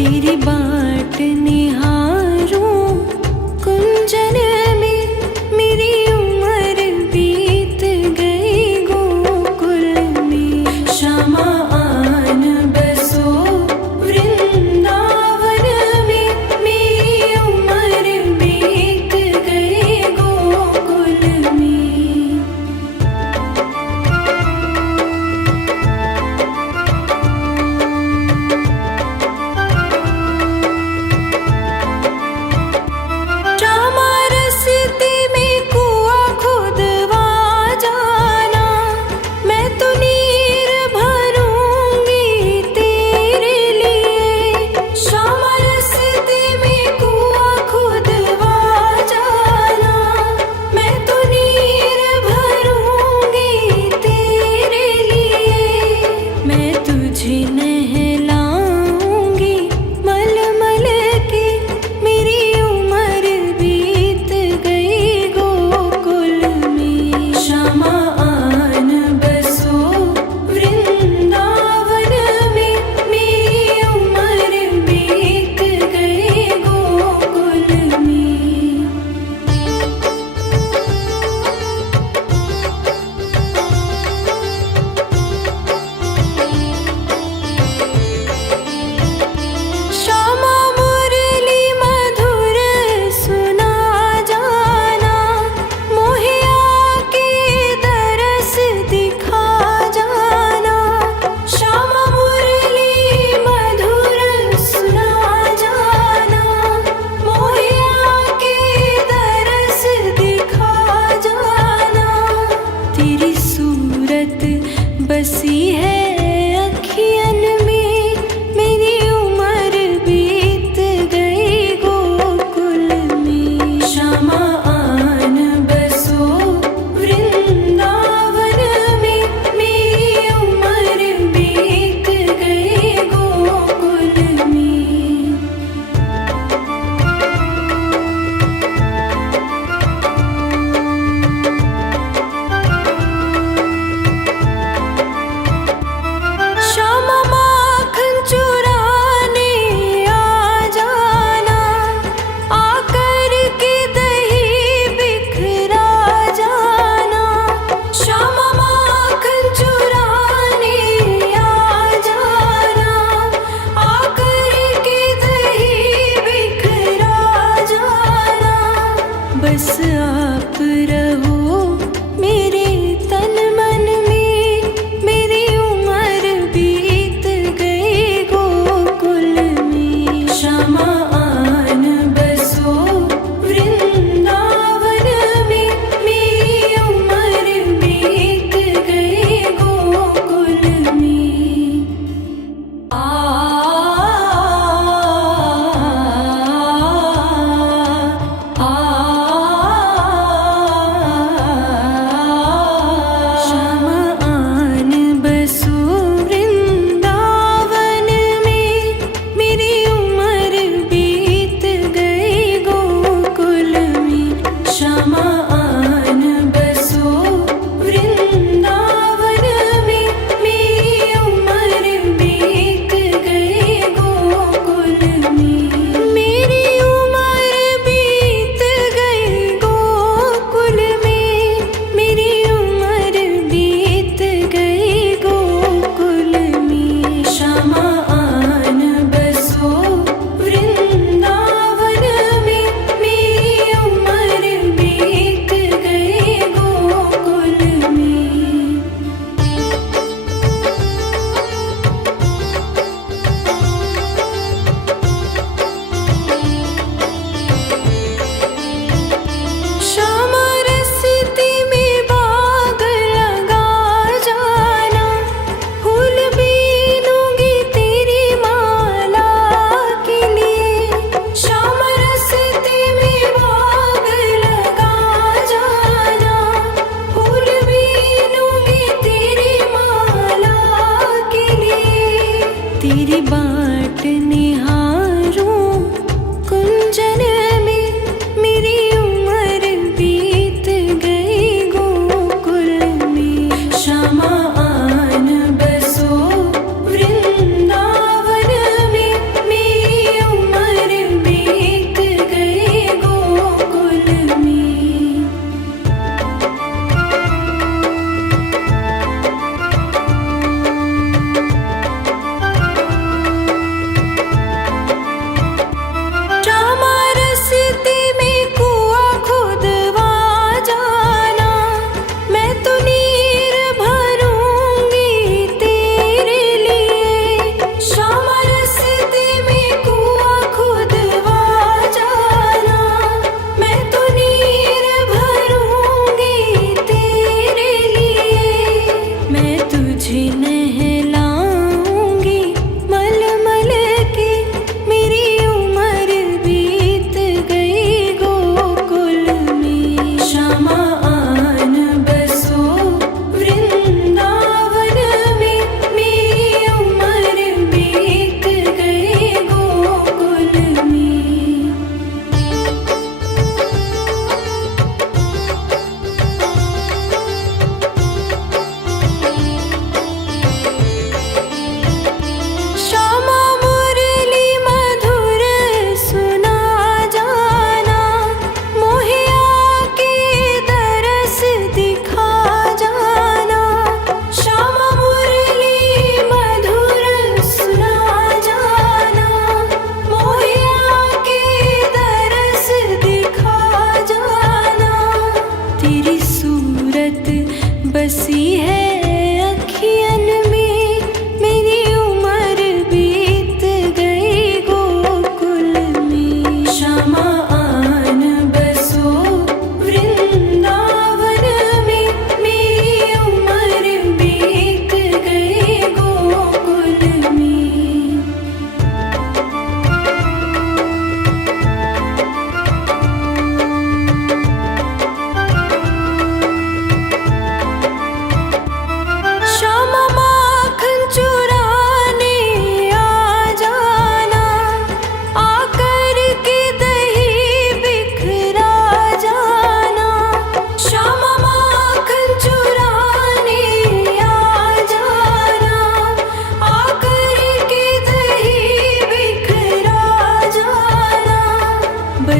तेरी बाट निहारूं कुंजन में, मेरी उम्र बीत गई गोकुल में। श्यामा आन बसो वृंदावन में, मेरी उम्र बीत गई गोकुल में।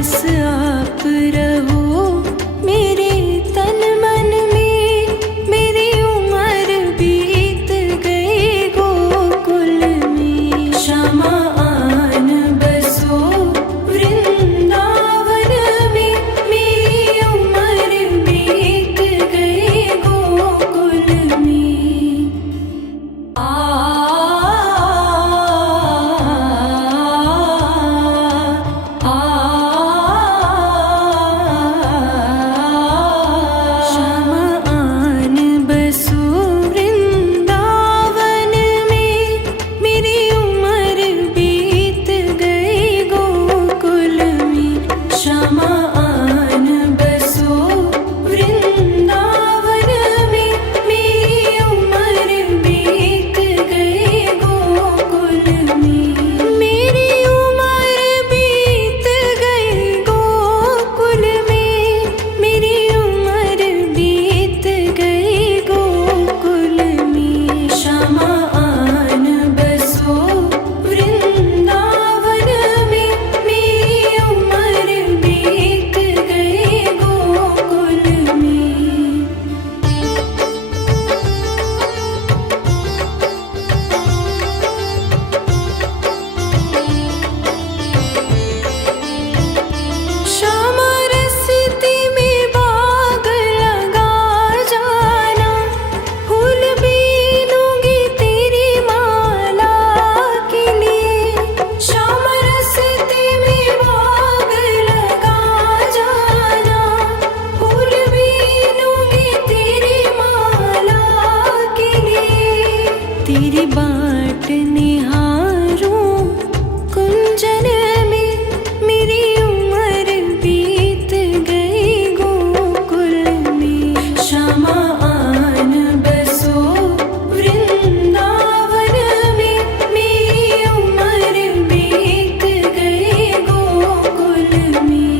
बस आप रहो मेरे तन मन में। मेरी उम्र बीत गई गोकुल में। श्यामा आन बसो वृंदावन में। मेरी उम्र बीत गई गोकुल में। श्यामा आन बसो वृंदावन में। मेरी उम्र बीत गई गोकुल में। श्यामा आन बसो वृंदावन में। मेरी उम्र बीत गई गोकुल में। मेरी उम्र बीत गई गोकुल में। मेरी उम्र बीत गई गोकुल में। श्यामा आन बसो वृंदावन में। मेरी उम्र बीत गई गोकुल में। श्यामा रस्ते में बाग लगा जाना। फूल बीनूंगी तेरी माला के लिए। श्यामा रस्ते में बाग लगा जाना। फूल बीनूंगी तेरी माला के लिए। तेरी बाट निहारूं कुंजन में। मेरी उम्र बीत गई गोकुल में। श्यामा आन बसो वृंदावन में। मेरी उम्र बीत गई गोकुल में।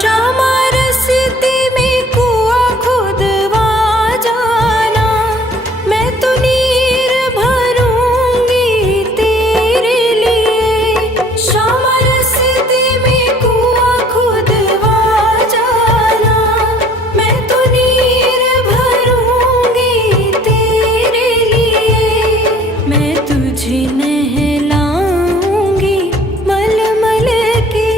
श्यामा रस्ते में कुआं खुदवा जाना। मैं तो नीर भरूंगी तेरे लिए। श्यामा रस्ते में कुआं खुदवा जाना। मैं तो नीर भरूंगी तेरे लिए। मैं तुझे नहलाऊंगी मलमल के।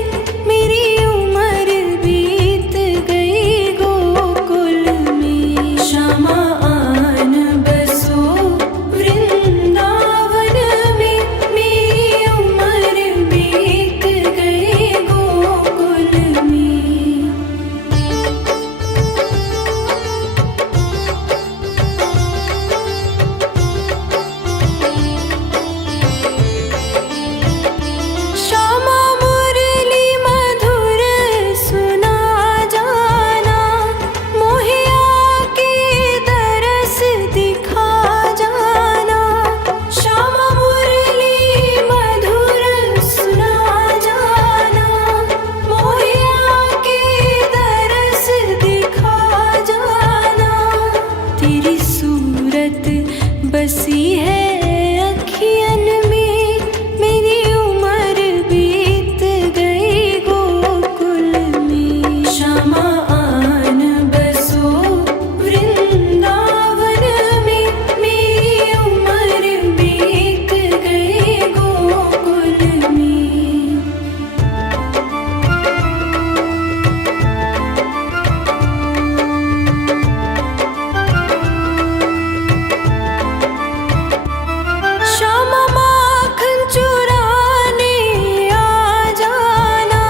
मेरी उम्र बीत गई गोकुल में। श्यामा आन बसो वृंदावन में। मेरी उम्र बीत गई गोकुल में। श्यामा मुरली मधुर सुना जाना। मोहे आके दरस दिखा जाना। श्यामा मुरली मधुर सुना जाना। मोहे आके दरस दिखा जाना। तेरी सूरत बसी है अखियन में। मेरी उम्र बीत गई गोकुल में। श्यामा आन बसो वृंदावन में। मेरी उम्र बीत गई गोकुल में। श्यामा माखन चुराने आ जाना।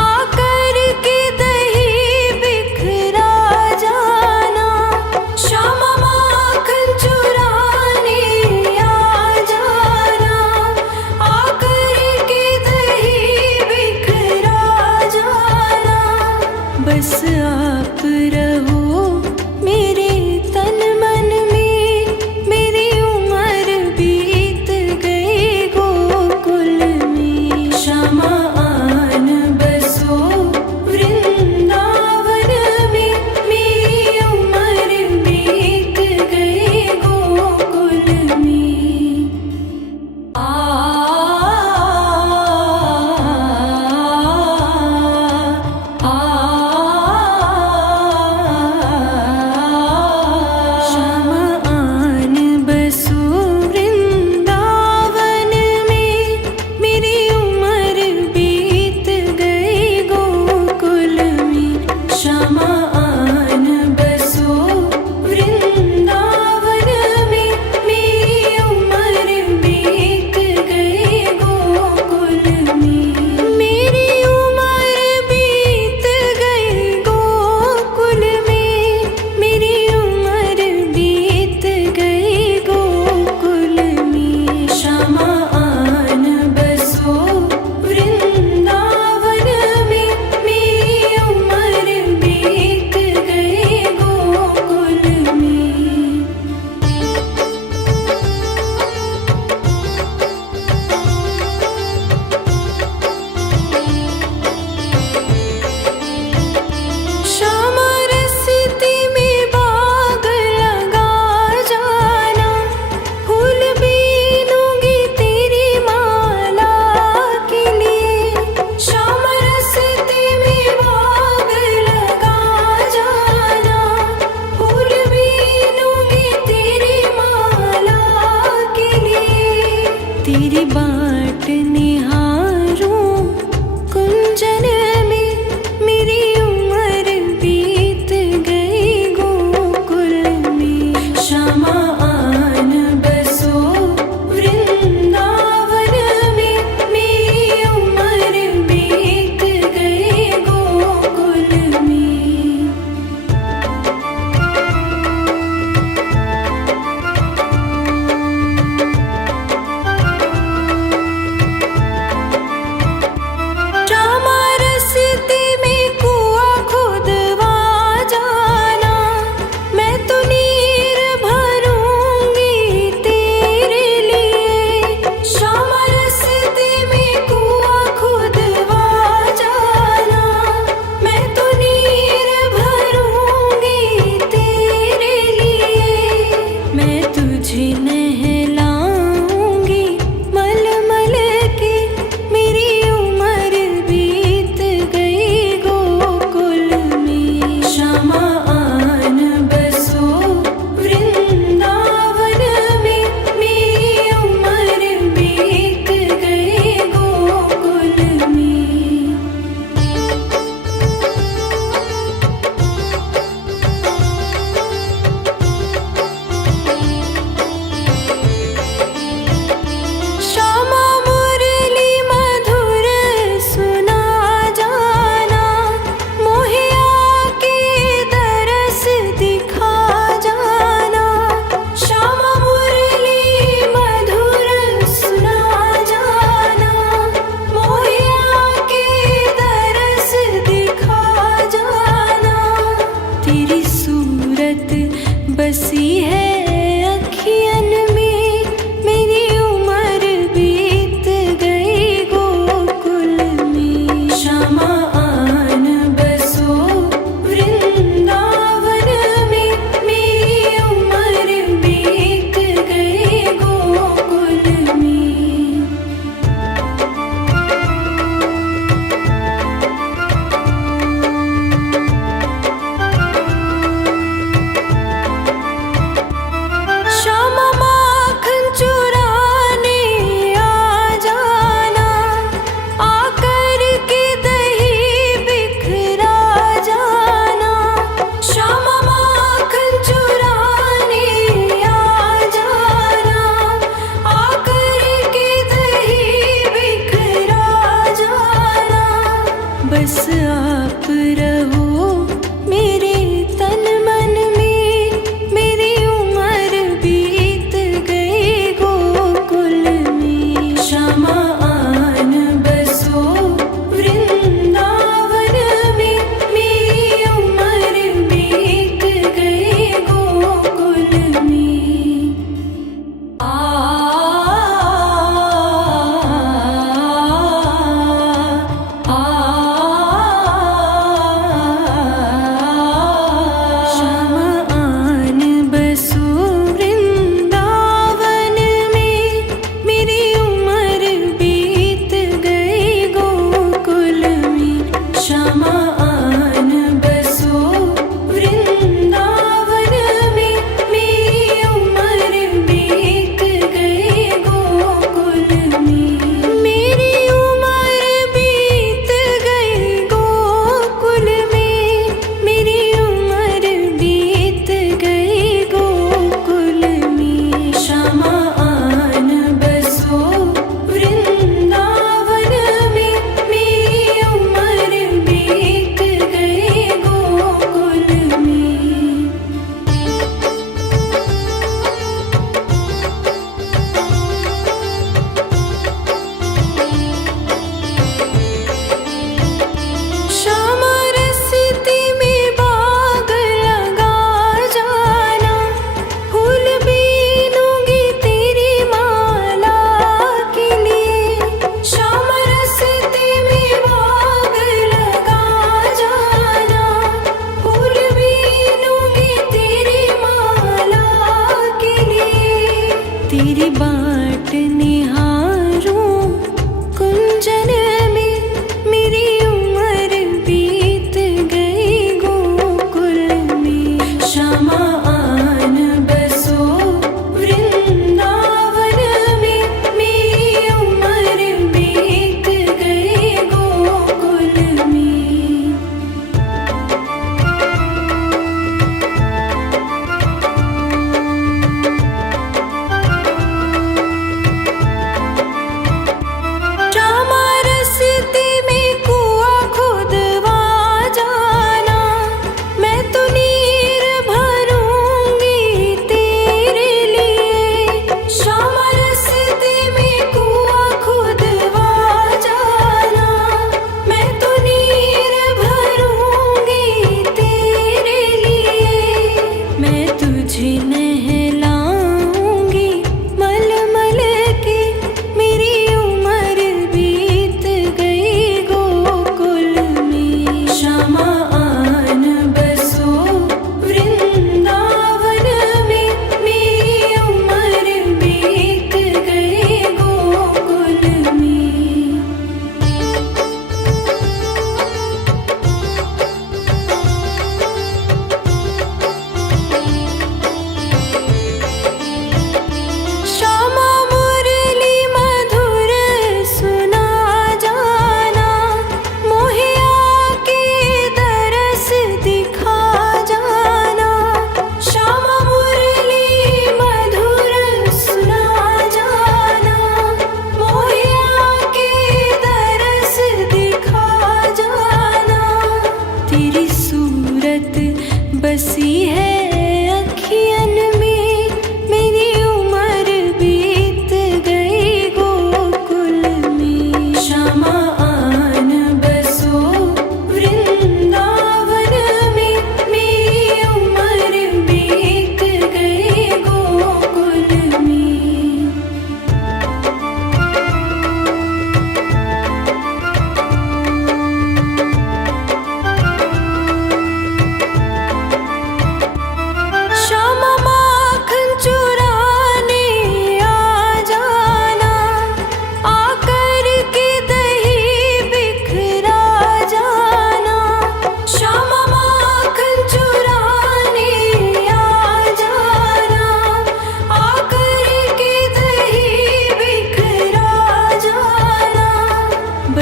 आकर के दही बिखरा जाना। श्यामा माखन चुराने आ जाना। आकर के दही बिखरा जाना। बस आप रहो मेरे तन मन में। मेरी उम्र बीत गई गोकुल में। श्यामा आन बसो वृंदावन में। मेरी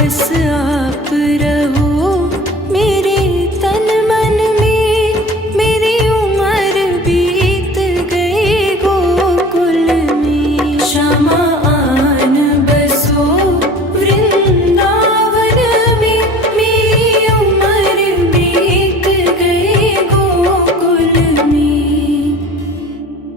बस आ